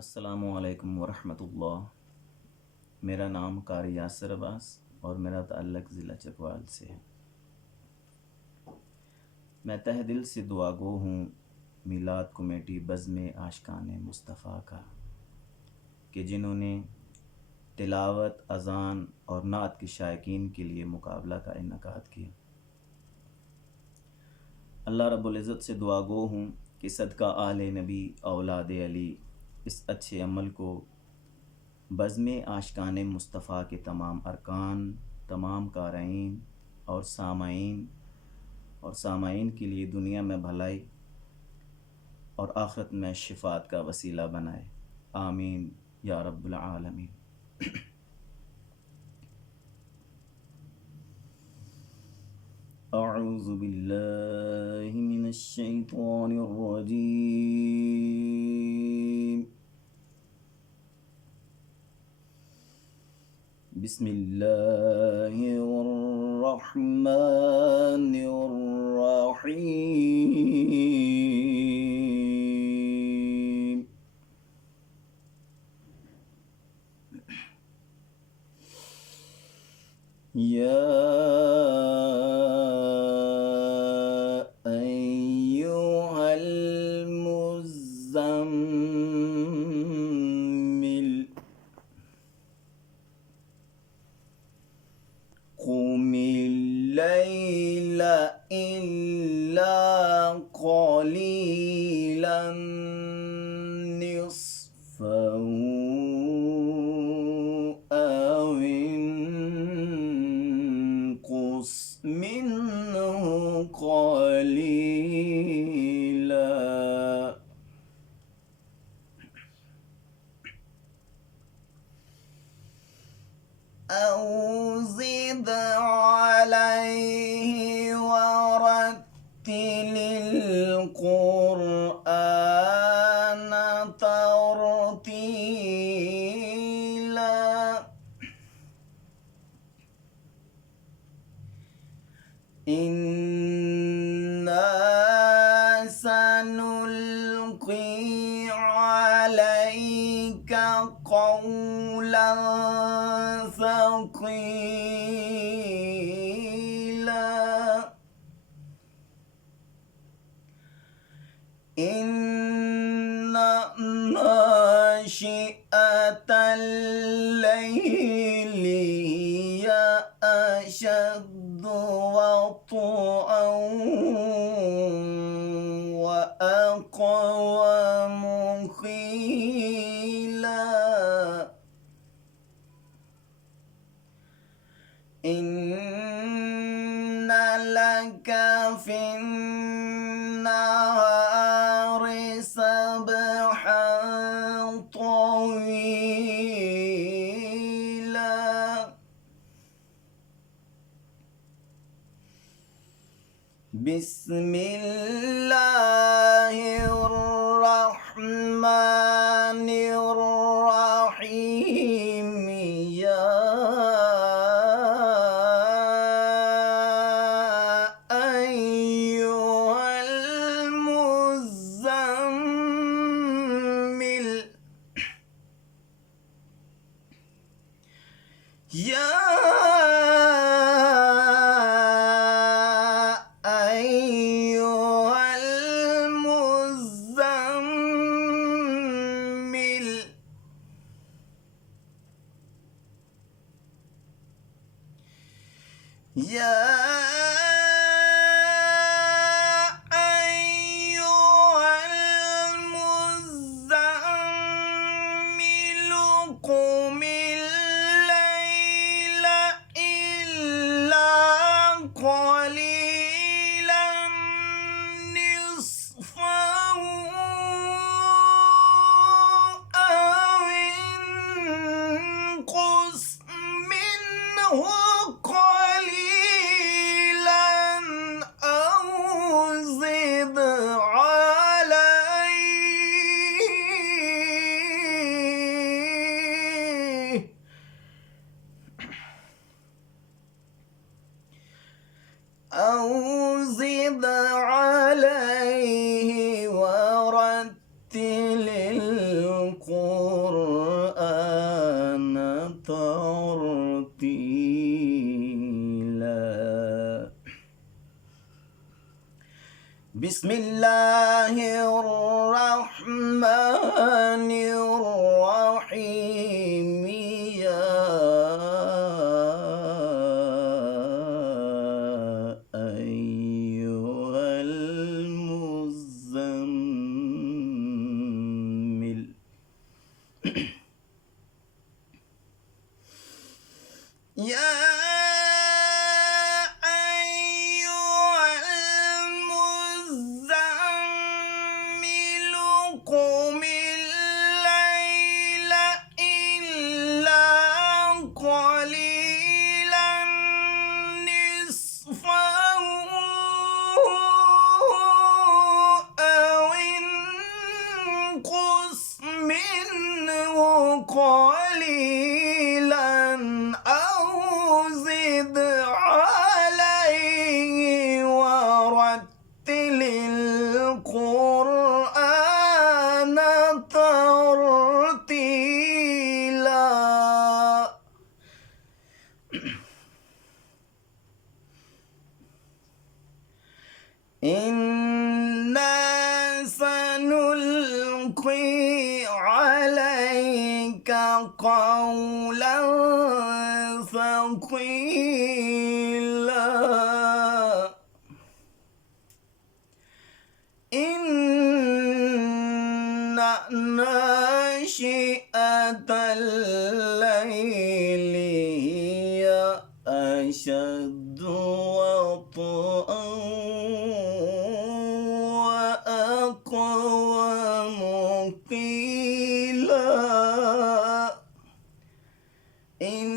अस्सलामुअलैकुम वरहमतुल्लाह। मेरा नाम कारी यासिर अब्बास और मेरा ताल्लुक़ ज़िला चकवाल से है। मैं तहे दिल से दुआगो हूँ मीलाद कमेटी बज़्म आशिकाने मुस्तफ़ा का, कि जिन्होंने तिलावत, अज़ान और नात के शायकीन के लिए मुकाबला का इनेकाद किया। अल्लाह रब्बुल इज़्ज़त से दुआगो हूँ कि सदका आले नबी औलाद अली इस अच्छे अमल को बज़्म आशिकाने मुस्तफ़ा के तमाम अरकान, तमाम क़ारीन और सामाईन के लिए दुनिया में भलाई और आखिरत में शिफ़ात का वसीला बनाए। आमीन या रब्बुल आलमीन। अऊज़ु बिल्लाहि मिनश शैतानिर रजीम। बिस्मिल्लाहिर्रहमानिर्रहीम। या अय्युहल मुज़्ज़म्मिल क़ुमिल लैला इल्ला क़लीलन निस्फ़हु औ इंक़ुस मिन्हु क़लीला औ ज़िद अलैहि वरत्तिलिल क़ुरआन तरतीला। इन्ना सनुल्क़ी अलैका क़ौलन सक़ीला। इन्न नाशिअतल लैली हिय अशद्दु वत्अन व अक़वमु क़ीला। इन्न लका फ़िन्नाहारि सबहन तवीला। बिस्मिल्लाहिर्रहमानिर्रहीम। या अय्युहल मुज़्ज़म्मिल। या अय्युहल मुज़्ज़म्मिल। या अय्युहल मुज़्ज़म्मिल क़ुमिल लैला इल्ला क़लीलन निस्फ़हु औ इंक़ुस मिन्हु क़लीलन औ ज़िद अलैहि ورتل القرآن ترتيلا. بسم الله الرحمن الرحيم. يا أيها المزمل يا قم الليل إلا قليلا نصفه أو انقص منه قليلا أو زد عليه ورتل القرآن ترتيلا. إنا سنلقي عليك قولا ثقيلا. إن ناشئة الليل هي أشد وطئا وأقوم قيلا. إن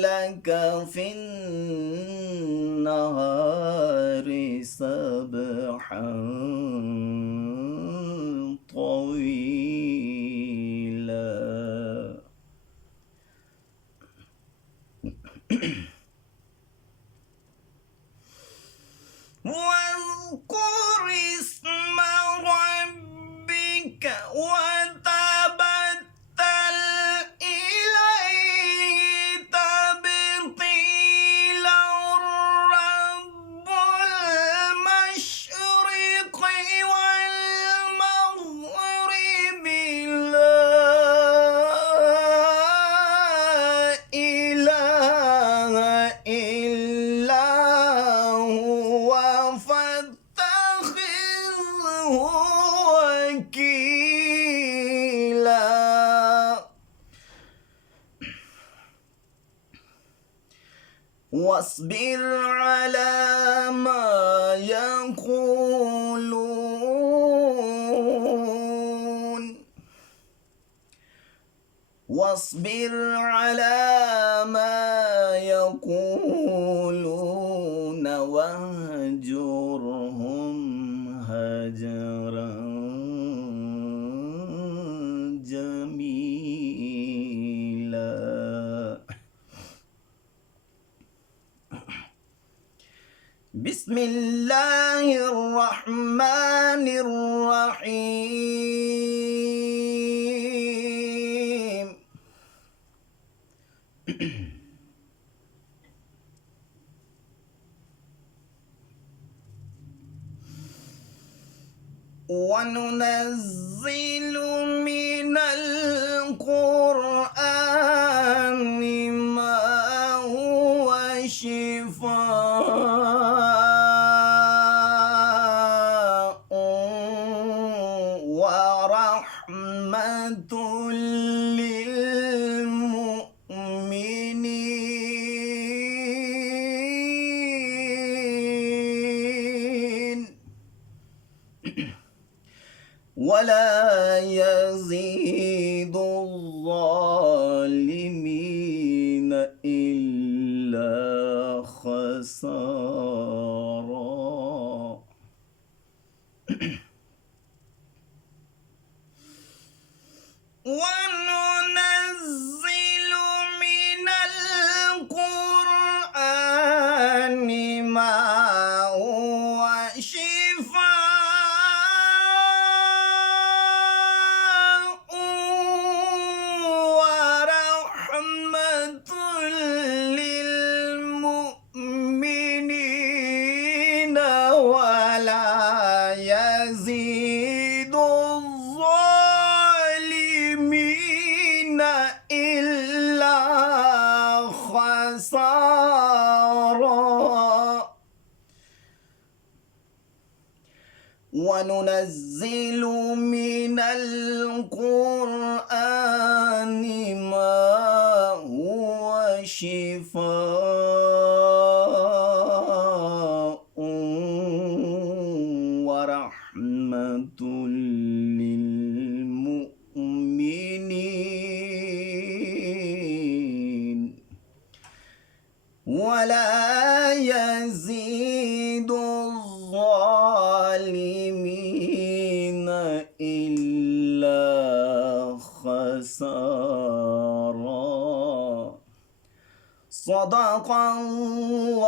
لك في النهار سبحا طويلا. واذكر اسم ربك وتبتل إليه تبتيلا. رب المشرق والمغرب لا إله إلا هو فاتخذه وكيلا. واصبر على ما يقولون. واصبر على ما يقولون واهجرهم هجرا جميلا. بسم الله الرحمن الرحيم. وننزل من القرآن ما هو شفاء ورحمة للمؤمنين ولا يزيد الظالمين إلا خسارا. وننزل من القرآن ما هو شفاء وننزل من القرآن ما هو شفاء ورحمة للمؤمنين ولا يزيد الظالمين إلا خسارا. صدق الله